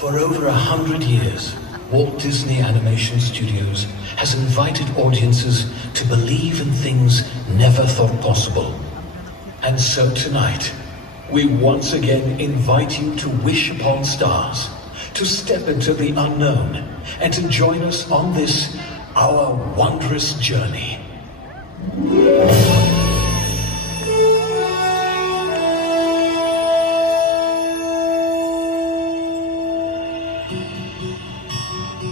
For over 100 years, Walt Disney Animation Studios has invited audiences to believe in things never thought possible. And so tonight, we once again invite you to wish upon stars, to step into the unknown, and to join us on this, our wondrous journey.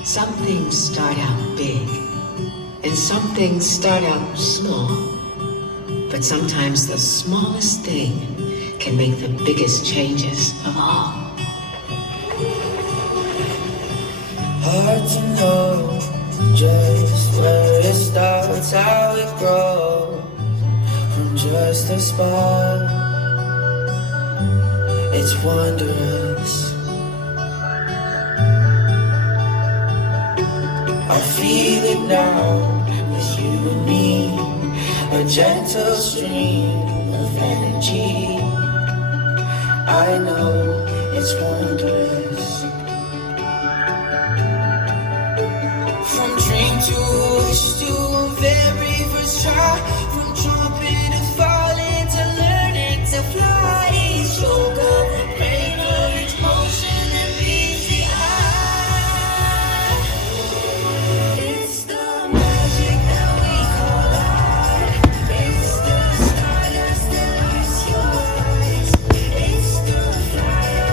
Some things start out big, and some things start out small. But sometimes the smallest thing can make the biggest changes of all. Hard to know just where it starts, how it grows from just a spark. It's wondrous. I feel it now with you and me, a gentle stream of energy. I know it's wondrous. From dream to wish to a very first try, from jumping to falling to learning to fly. Stroke of the brain of each motion that meets the eye. It's the magic that we call art. It's the stardust that lights your eyes. It's the fire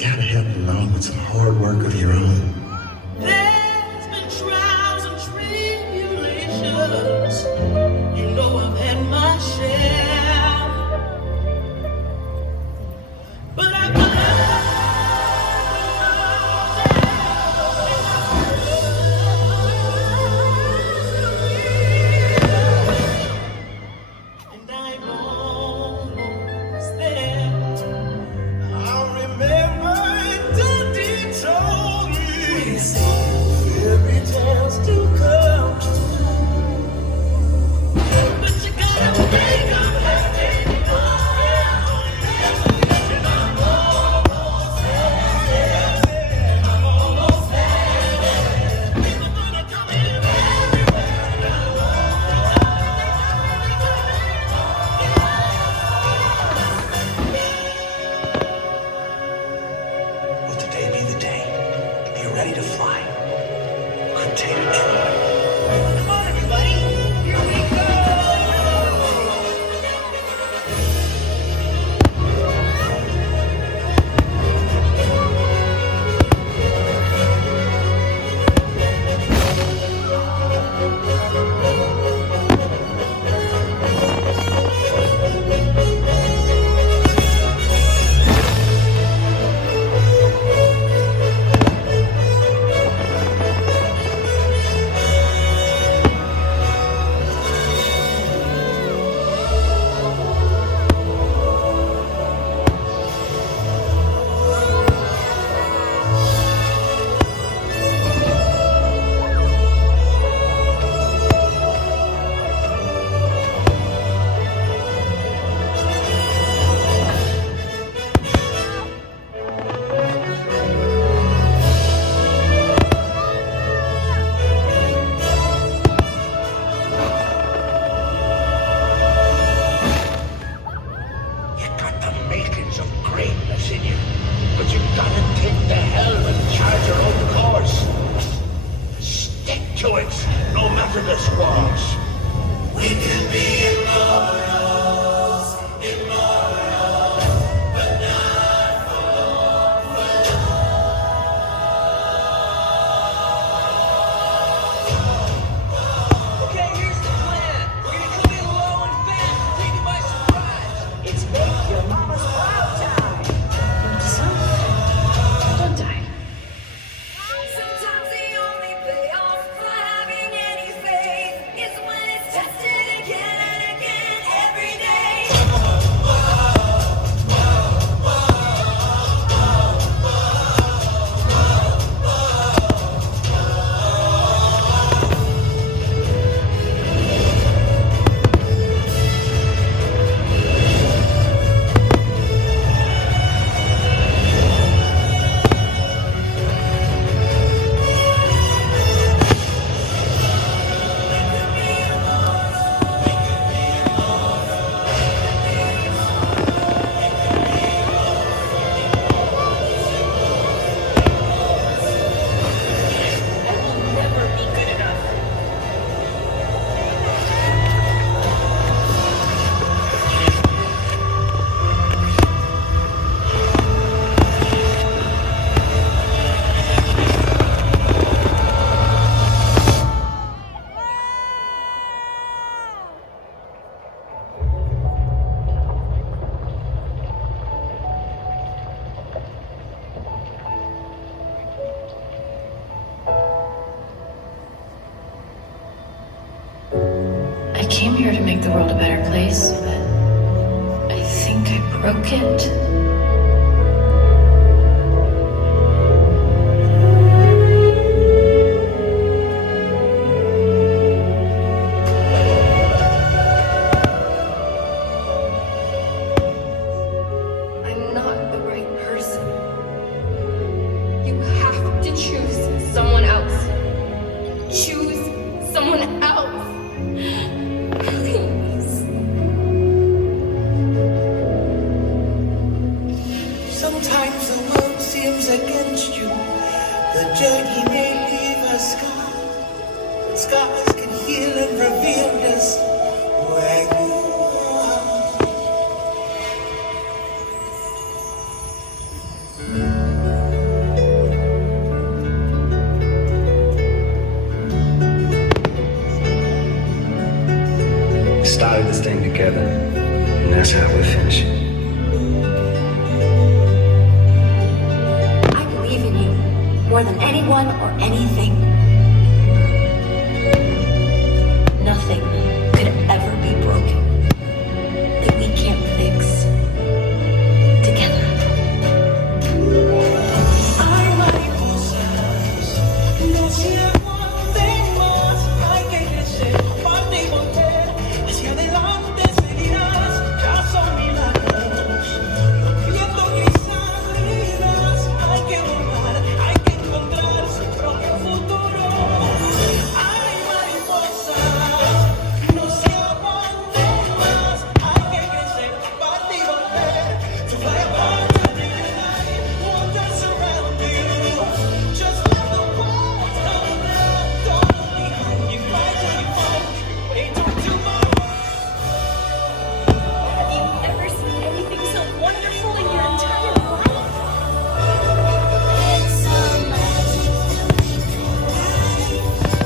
gotta help along with some hard work of your own. There's been trials and tribulations. You know I've had my share. But I've and I'm almost there. I remember Dundee told me fairy tales to come true. But you gotta make 'em happen. And I'm almost there. I'm almost there. People gonna tell me Will today be the day? Be ready to fly. Continue to try. come on, everybody. Here we go. You got the makings of greatness in you, but you gotta take the helm and charge your own course. Stick to it, no matter the squalls. We can be immortals, immortal, but not for long. Okay, here's the plan. We're gonna come in low and fast, take it by surprise. It's make your mama's proud time. Don't die. Sometimes the only payoff for having any faith is when it's tested again and again every day. That will never be good enough. I came here to make the world a better place, but I think I broke it. I'm not the right person. You have to choose someone else. Choose someone else. Please. Sometimes the world seems against you. The journey may leave a scar, but scars can heal and reveal just where you are. more than anyone or anything. Nothing could ever be broken that we can't fix together. Hay mariposas, no se aguanten más. Hay que crecer, parte y volver. Hacia adelante seguirás, ya son milagros. Viendo crisálidas, hay que volar, hay que encontrar su propio futuro. Hay mariposas, no se aguanten más. Hay que crecer, parte y volver. To fly apart and reunite, wonders around you. Just let the world come down, don't look behind you. Fight till you find, wait till tomorrow. Have you ever seen anything so wonderful in your entire life? It's so magic that we collide.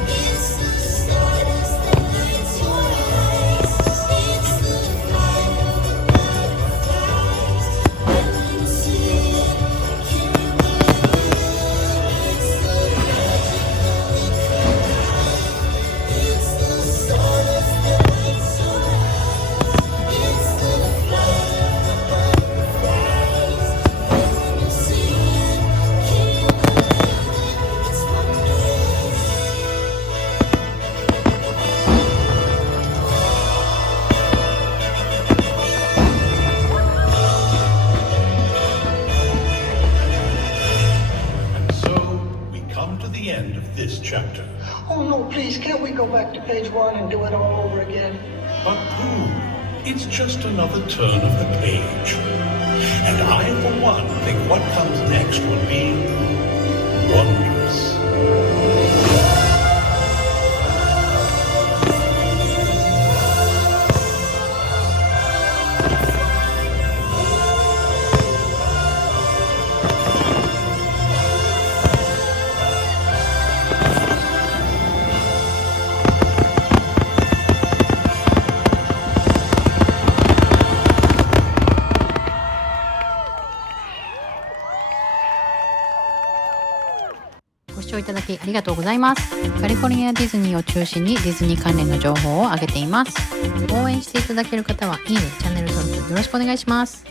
It's the stardust that lights your eyes. It's the flight of the butterflies. When you see it, can you believe? It's the magic that we collide. It's the stardust that lights your eyes. It's the flight of the butterflies. When you see it, can you believe? It's wondrous. And so, we come to the end of this chapter. Oh no, please, can't we go back to page 1 and do it all over again? But pooh, it's just another turn of the page. And I, for one, think what comes next will be wondrous.ご視聴いただきありがとうございます。カリフォルニアディズニーを中心にディズニー関連の情報を上げています。応援していただける方はいいね、チャンネル登録よろしくお願いします。